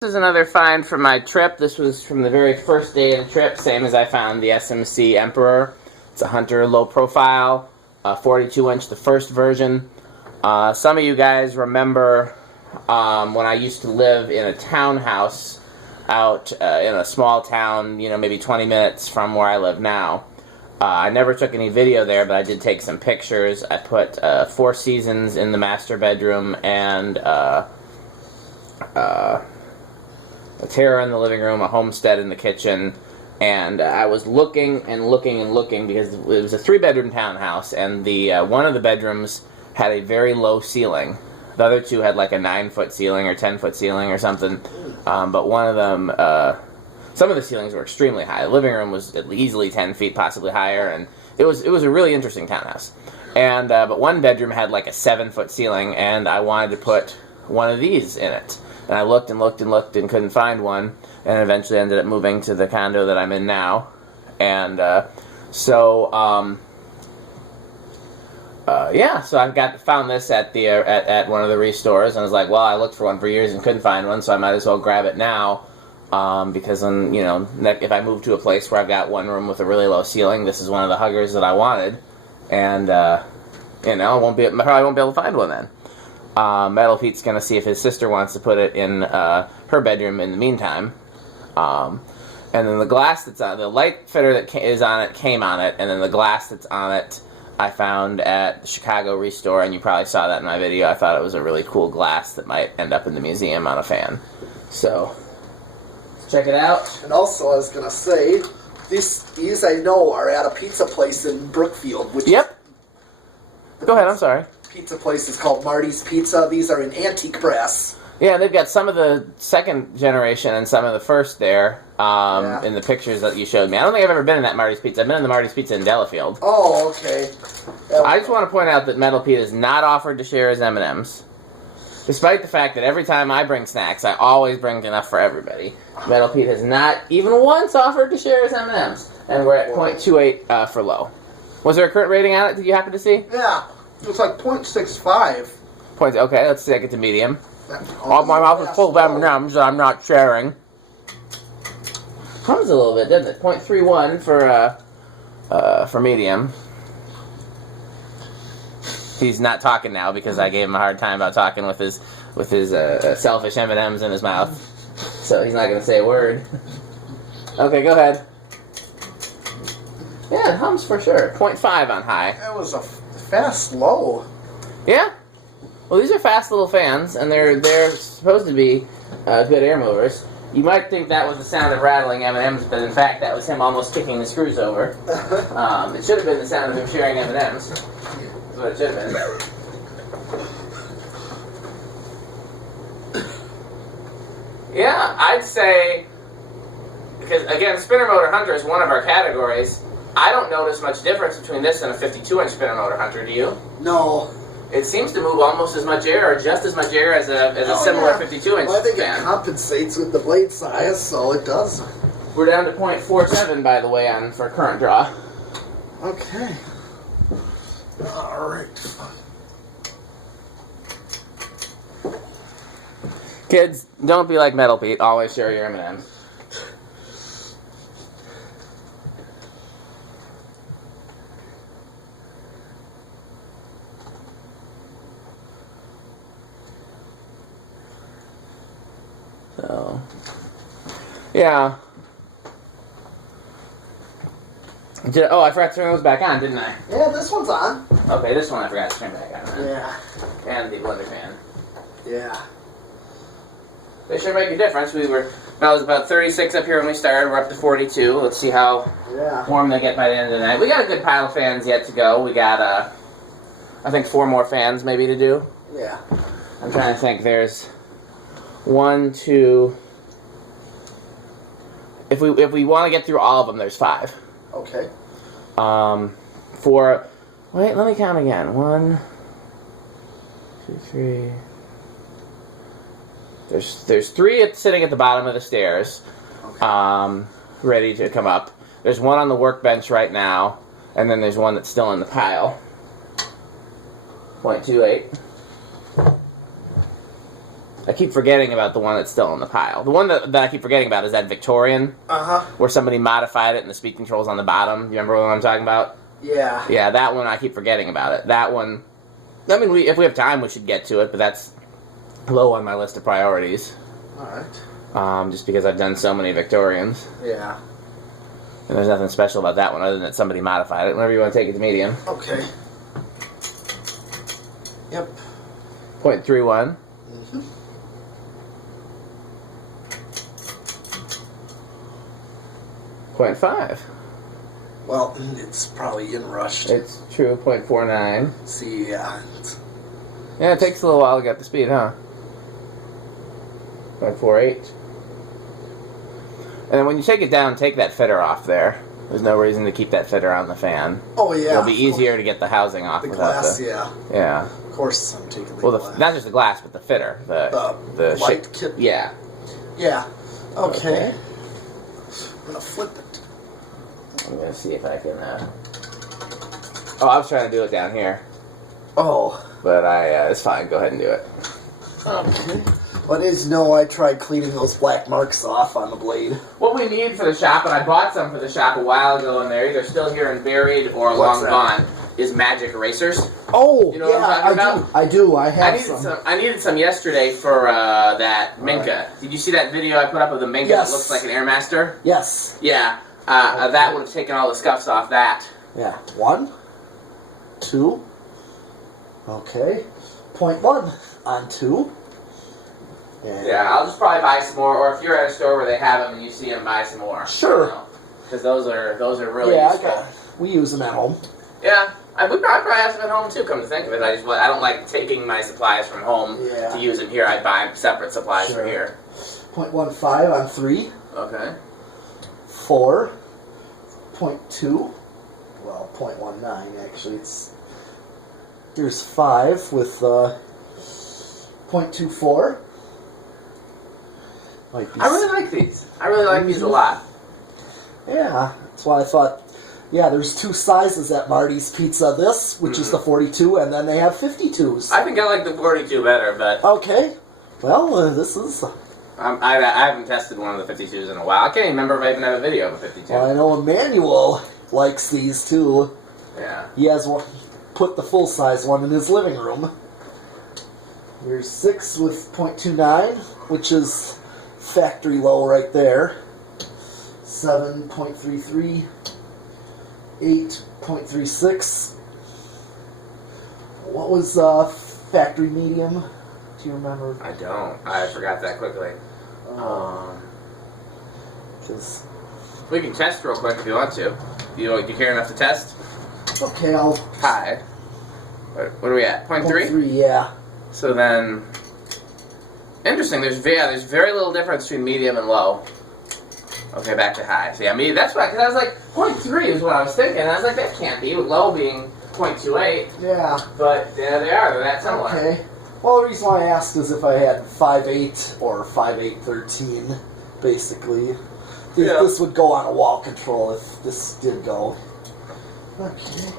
This is another find from my trip. This was from the very first day of the trip, same as I found the SMC Emperor. It's a Hunter low profile, 42-inch, the first version. Some of you guys remember when I used to live in a townhouse out in a small town, maybe 20 minutes from where I live now. I never took any video there, but I did take some pictures. I put 4 Seasons in the master bedroom and a Terra in the living room, a Homestead in the kitchen, and I was looking and looking and looking because it was a 3-bedroom townhouse, and the one of the bedrooms had a very low ceiling. The other 2 had like a 9-foot ceiling or 10-foot ceiling or something, but one of them, some of the ceilings were extremely high. The living room was easily 10 feet, possibly higher, and it was a really interesting townhouse. And but one bedroom had like a 7-foot ceiling, and I wanted to put one of these in it. And I looked and looked and looked and couldn't find one, and eventually ended up moving to the condo that I'm in now. And so I found this at the at one of the restores, and I was like, well, I looked for one for years and couldn't find one, so I might as well grab it now. Because then, if I move to a place where I've got one room with a really low ceiling, this is one of the huggers that I wanted, and probably won't be able to find one then. Metal Pete's going to see if his sister wants to put it in her bedroom in the meantime. And then the glass that's on, the light fitter that is on it came on it, and then the glass that's on it I found at the Chicago Restore, and you probably saw that in my video. I thought it was a really cool glass that might end up in the museum on a fan. So, let's check it out. And also, I was going to say, these I know are at a pizza place in Brookfield. Yep. Go ahead, I'm sorry. Pizza place is called Marty's Pizza. These are in antique brass. Yeah, they've got some of the second generation and some of the first there in the pictures that you showed me. I don't think I've ever been in that Marty's Pizza. I've been in the Marty's Pizza in Delafield. Oh, okay. I just want to point out that Metal Pete is not offered to share his M&Ms, despite the fact that every time I bring snacks, I always bring enough for everybody. Metal Pete has not even once offered to share his M&Ms, and we're at 0.28 for low. Was there a current rating on it that you happen to see? Yeah. It's like 0.65. Okay, let's take it to medium. Oh, my mouth is full of M&Ms that I'm not sharing. Comes a little bit, doesn't it? 0.31 for medium. He's not talking now because I gave him a hard time about talking with his selfish M&Ms in his mouth. So he's not going to say a word. Okay, go ahead. Yeah, it hums for sure. 0.5 on high. That was a fast low. Yeah. Well, these are fast little fans, and they're supposed to be good air movers. You might think that was the sound of rattling M&Ms, but in fact that was him almost kicking the screws over. It should have been the sound of him sharing M&Ms. That's what it should have been. Yeah, I'd say, because again, spinner motor Hunter is one of our categories. I don't notice much difference between this and a 52-inch spinner motor Hunter, do you? No. It seems to move almost as much air, or just as much air as a similar 52-inch well, I think fan. it compensates with the blade size, so it does. We're down to 0.47, by the way, for current draw. Okay. All right. Kids, don't be like Metal Pete. Always share your M&Ms. So, yeah. I forgot to turn those back on, didn't I? Yeah, this one's on. Okay, this one I forgot to turn back on. Yeah. And the blender fan. Yeah. They sure make a difference. It was about 36 up here when we started. We're up to 42. Let's see how warm they get by the end of the night. We got a good pile of fans yet to go. We got, I think 4 more fans maybe to do. Yeah. I'm trying to think. There's 1, 2. If we want to get through all of them, there's 5. Okay. Wait, let me count again. 1, 2, 3. There's 3 sitting at the bottom of the stairs, ready to come up. There's 1 on the workbench right now, and then there's 1 that's still in the pile. 0.28. I keep forgetting about the one that's still in the pile. The one that I keep forgetting about is that Victorian, where somebody modified it and the speed control's on the bottom. You remember what I'm talking about? Yeah. Yeah, that one, I keep forgetting about it. That one, I mean, if we have time, we should get to it, but that's low on my list of priorities. Alright. Just because I've done so many Victorians. Yeah. And there's nothing special about that one other than that somebody modified it. Whenever you want to take it to medium. Okay. Yep. 0.31. 0.5. Well, it's probably in rushed. It's true, 0.49. See, yeah. Yeah, it takes a little while to get the speed, huh? 0.48. And then when you take it down, take that fitter off there. There's no reason to keep that fitter on the fan. Oh, yeah. It'll be easier to get the housing off The without glass, the... yeah. Yeah. Of course, I'm taking the Well, glass. not just the glass, but the fitter. The light shape. kit. Yeah. Yeah. Okay. I'm going to flip it. I'm going to see if I can... Oh, I was trying to do it down here. Oh. But it's fine. Go ahead and do it. Okay. But as you know, I tried cleaning those black marks off on the blade. What we need for the shop, and I bought some for the shop a while ago, and they're either still here and buried or What's long that? gone, is magic erasers. Oh, You know yeah, what I'm talking about? I do. I have some. I needed some yesterday for that Minka. Did you see that video I put up of the Minka Yes. that looks like an Airmaster? Yes. Yeah. That would have taken all the scuffs off that. Yeah. 1, 2. Okay. 0.1 on 2. And Yeah, I'll just probably buy some more, or if you're at a store where they have them and you see them, buy some more. Sure. Because those are really yeah, useful. we use them at home. Yeah, I probably have some at home too. Come to think of it, I don't like taking my supplies from home Yeah. to use them here. I buy separate supplies Sure. for here. 0.15 on 3. Okay. 4. 0.2. Well, 0.19 actually. Here's 5 with 0.24. Might be I really like these. I really like these a lot. Yeah, that's why I thought. Yeah, there's 2 sizes at Marty's Pizza. This, which is the 42, and then they have 52s. I think I like the 42 better, but Okay. Well, this is. I haven't tested one of the 52s in a while. I can't even remember if I even have a video of a 52. Well, I know Emmanuel likes these too. Yeah. He has one. Put the full size one in his living room. Here's 6 with 0.29, which is factory low right there. 7.33, 8.36. What was factory medium? Do you remember? I don't. I forgot that quickly. Because We can test real quick if you want to. You care enough to test? okay, I'll. High. What are we at? 0.3? 0.3, yeah. So then, interesting. There's very little difference between medium and low. Okay, back to high. So yeah, that's right. Because I was like, 0.3 is what I was thinking. And I was like, that can't be. With low being 0.28. Yeah. But yeah, they are. They're that similar. Okay. Well, the reason why I asked is if I had 5.8 or 5.813, basically. Yeah. This would go on a wall control if this did go. Okay.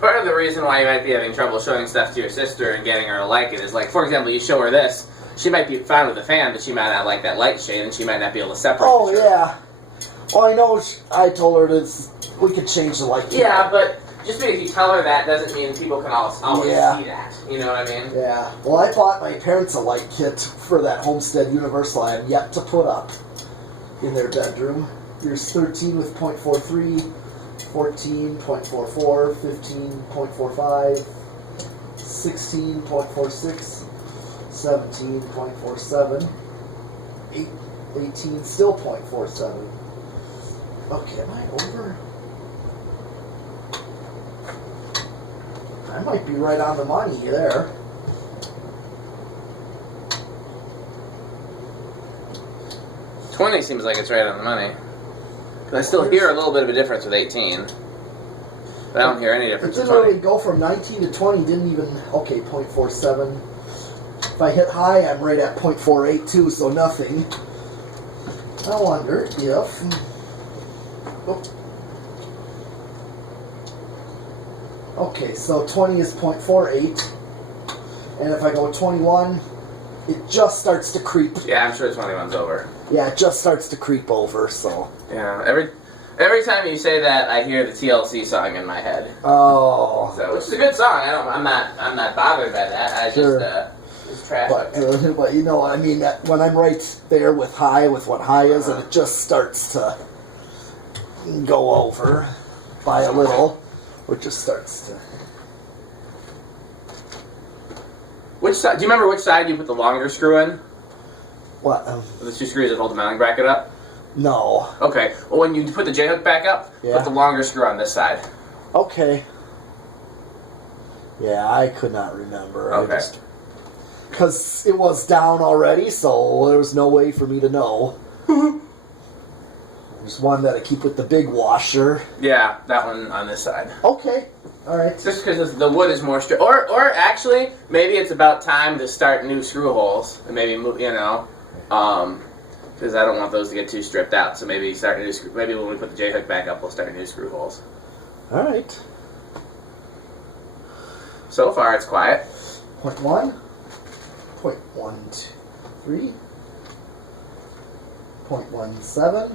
Part of the reason why you might be having trouble showing stuff to your sister and getting her to like it is, like, for example, you show her this. She might be fine with the fan, but she might not like that light shade, and she might not be able to separate Oh, the two. yeah. Well, I know I told her we could change the light. Yeah, but just because you tell her that doesn't mean people can always Yeah. see that. You know what I mean? Yeah. Well, I bought my parents a light kit for that Homestead Universal I have yet to put up in their bedroom. Here's 13 with 0.43, 14.44, 15.45, 16.46, 17.47, 18, still 0.47. Okay, am I over? I might be right on the money there. $20 seems like it's right on the money. But I still hear a little bit of a difference with 18. But I don't hear any It difference with didn't 20. really go from 19 to 20, didn't even, okay, 0.47. If I hit high, I'm right at 0.48 too, so nothing. I wonder if... Oh. Okay, so 20 is 0.48. And if I go 21, it just starts to creep. Yeah, I'm sure 21's over. Yeah, it just starts to creep over, so. Yeah, every time you say that, I hear the TLC song in my head. Oh. So, which is a good song. I'm not bothered by that. I Sure. just trash. But you know what I mean? When I'm right there with what high is, and it just starts to go over by a little, or it just starts to. Which side? Do you remember which side you put the longer screw in? What? The two screws that hold the mounting bracket up? No. Okay. Well, when you put the J-hook back up, put the longer screw on this side. Okay. Yeah, I could not remember. Okay. Because it was down already, so there was no way for me to know. There's one that I keep with the big washer. Yeah, that one on this side. Okay. All right. Just because the wood is more straight. Or actually, maybe it's about time to start new screw holes. And maybe, because I don't want those to get too stripped out. So maybe start new screw. Maybe when we put the J-hook back up, we'll start new screw holes. All right. So far, it's quiet. 0.1. 0.13. 0.17.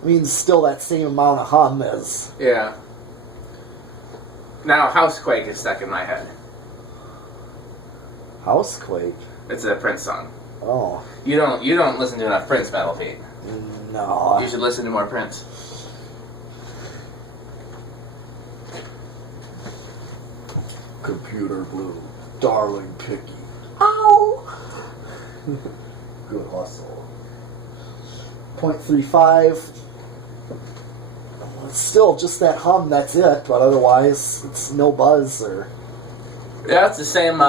I mean, still that same amount of hum as... Yeah. Now, Housequake is stuck in my head. Housequake? It's a Prince song. Oh. You don't listen to enough Prince, Battlefield. No. You should listen to more Prince. Computer blue. Darling picky. Ow! Good hustle. 0.35. It's still just that hum, that's it, but otherwise it's no buzz or... Yeah, it's the same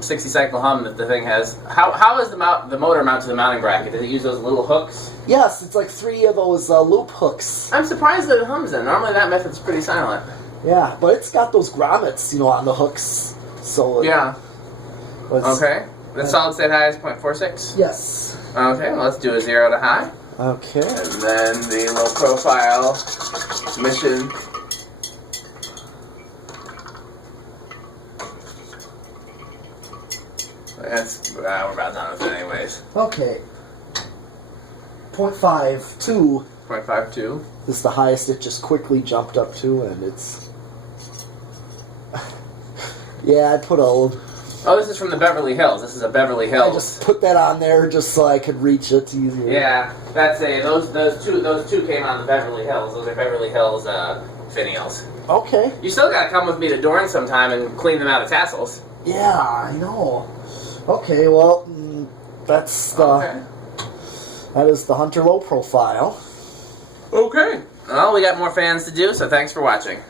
60 cycle hum that the thing has. How is the motor mounted to the mounting bracket? Does it use those little hooks? Yes, it's like 3 of those loop hooks. I'm surprised that it hums then. Normally that method's pretty silent. Yeah, but it's got those grommets, on the hooks. So yeah. Okay. The solid state high is 0.46? Yes. Okay, well, let's do a 0 to high. Okay. And then the low profile mission. We're about done with it anyways. Okay. 0.52. 0.52. This is the highest it just quickly jumped up to, and it's... yeah, I put a... Oh, this is from the Beverly Hills. This is a Beverly Hills. I just put that on there just so I could reach it easier. Yeah, that's those two came on the Beverly Hills. Those are Beverly Hills finials. Okay. You still gotta come with me to Dorn sometime and clean them out of tassels. Yeah, I know. Okay, well, that's the... Okay. That is the Hunter Low profile. Okay. Well, we got more fans to do, so thanks for watching.